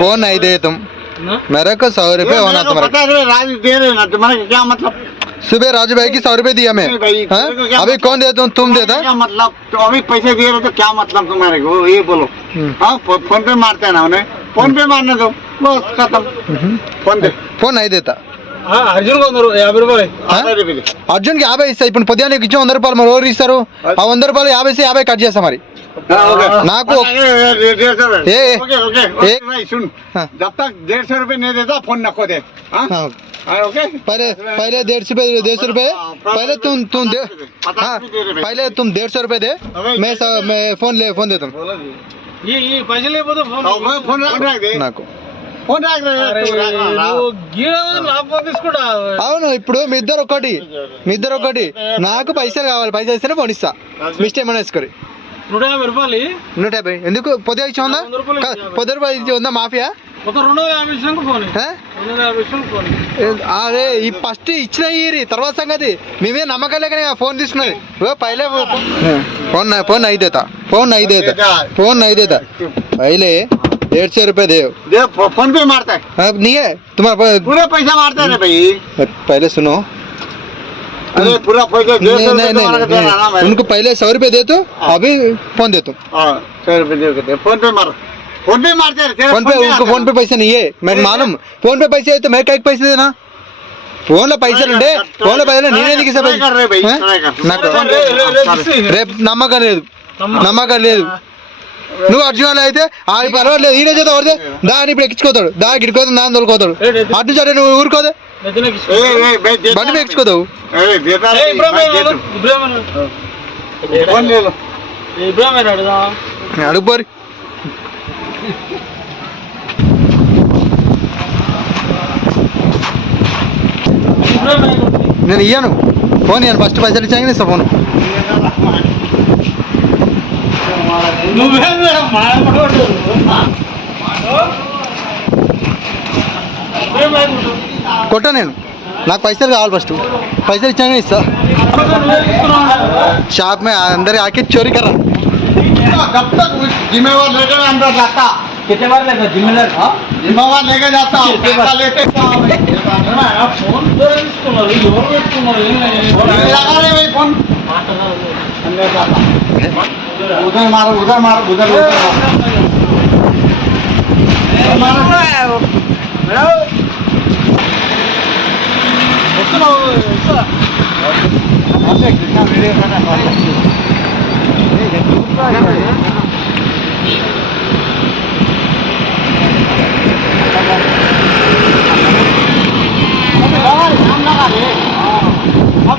Phone नहीं दे तुम मेरे को 100 रुपए होना तुम्हारा। सुबह राजू भाई की 100 रुपए दिया मैं, अभी कौन देता हूँ? तुम देता? क्या मतलब? तो अभी पैसे दिए तो क्या मतलब तुम्हारे को, ये बोलो। हाँ फोन पे मारते हैं ना उन्हें, फोन पे मारने दो, बस खत्म। फोन दे, फोन नहीं देता। అర్జున్ 50 రూపాయలు. అర్జున్ కి 50 ఇస్తా. ఇప్పుడు పొద్దున్న ఇచ్చిన 100 రూపాయలు మరి ఎవరు ఇస్తారు? ఆ 100 రూపాయలు 50 से 50 కట్ చేస్తా మరి నాకు। सुन, जब तक 150 रुपए नहीं देता फोन नको दे। पहले 150 रुपए पहले तुम दे। पहले तुम 150 रुपए दे, मैं फोन देता हूँ। ఈ పైసలు లేకపోతే फोन रख दे నాకు फोन रख दे। అవును ఇప్పుడు మీ ఇద్దరు ఒకటి నాకు పైసలు కావాలి, పైసలు ఇస్తేనే ఫోన్ ఇస్తా, మిస్టేక్ ఏమైనా వేసుకోరి। 150 రూపాయలు 150 ఎందుకు? పొద్దు ఇచ్చి ఉందా? పొద్దు రూపాయలు ఇచ్చి ఉందా మాఫియా? ఒక 250 ఇచ్చినాక ఫోన్ 250 ఇచ్చినాక ఫోన్ అరే ఈ ఫస్ట్ ఇచ్చిన ఇయరి తర్వాత సంగతి మేమే నమ్మకం లేకనే ఫోన్ తీసుకున్నది। పైలే फोन नहीं देता पहले 150 रुपए दे। फोन पे मारता है? नहीं है तुम्हारा पूरा पैसा मारता है भाई। पहले सुनो, अरे पूरा पैसा नहीं, उनको पहले 100 रुपए दे तो अभी फोन दे तुम। 100 रुपए दे, फोन पे मारो, फोन पे मारते हैं। फोन पे उनको फोन पे पैसे नहीं है, मैं मालूम। फोन पे पैसे है तो मैं कई पैसे देना? फोन లో పైసలు ఉండే ఫోన్ లో పైసలు నేనే నీకు ఇస్తా। రేపు నమ్మకం లేదు నువ్వు అర్జున్ అయితే ఆడి పర్వాలేదు, ఈయన చేత కొడితే దాన్ని ఇప్పుడు ఎక్కించుకోతాడు, గిడుకోతాడు, దాన్ని తోలుకోతాడు, అటు సరే నువ్వు ఊరుకోదే బండి మీద ఎక్కించుకోతావు। అడుగుపోరి నేను ఇయ్యాను ఫోన్, ఇయ్యాను ఫస్ట్ పైసలు ఇచ్చాక ఇస్తా ఫోన్। కొట్ట నేను, నాకు పైసలు కావాలి, ఫస్ట్ పైసలు ఇచ్చాక ఇస్తా। షాప్ में अंदर आके चोरी कर रहा। जब तक जिम्मेवार लेकर अंदर जाता, कितने बार लेगा जिम्मेवार लेके जाता, पैसा लेते फोन लगा रहे भाई फोन अंदर जाता, उधर मारो वीडियो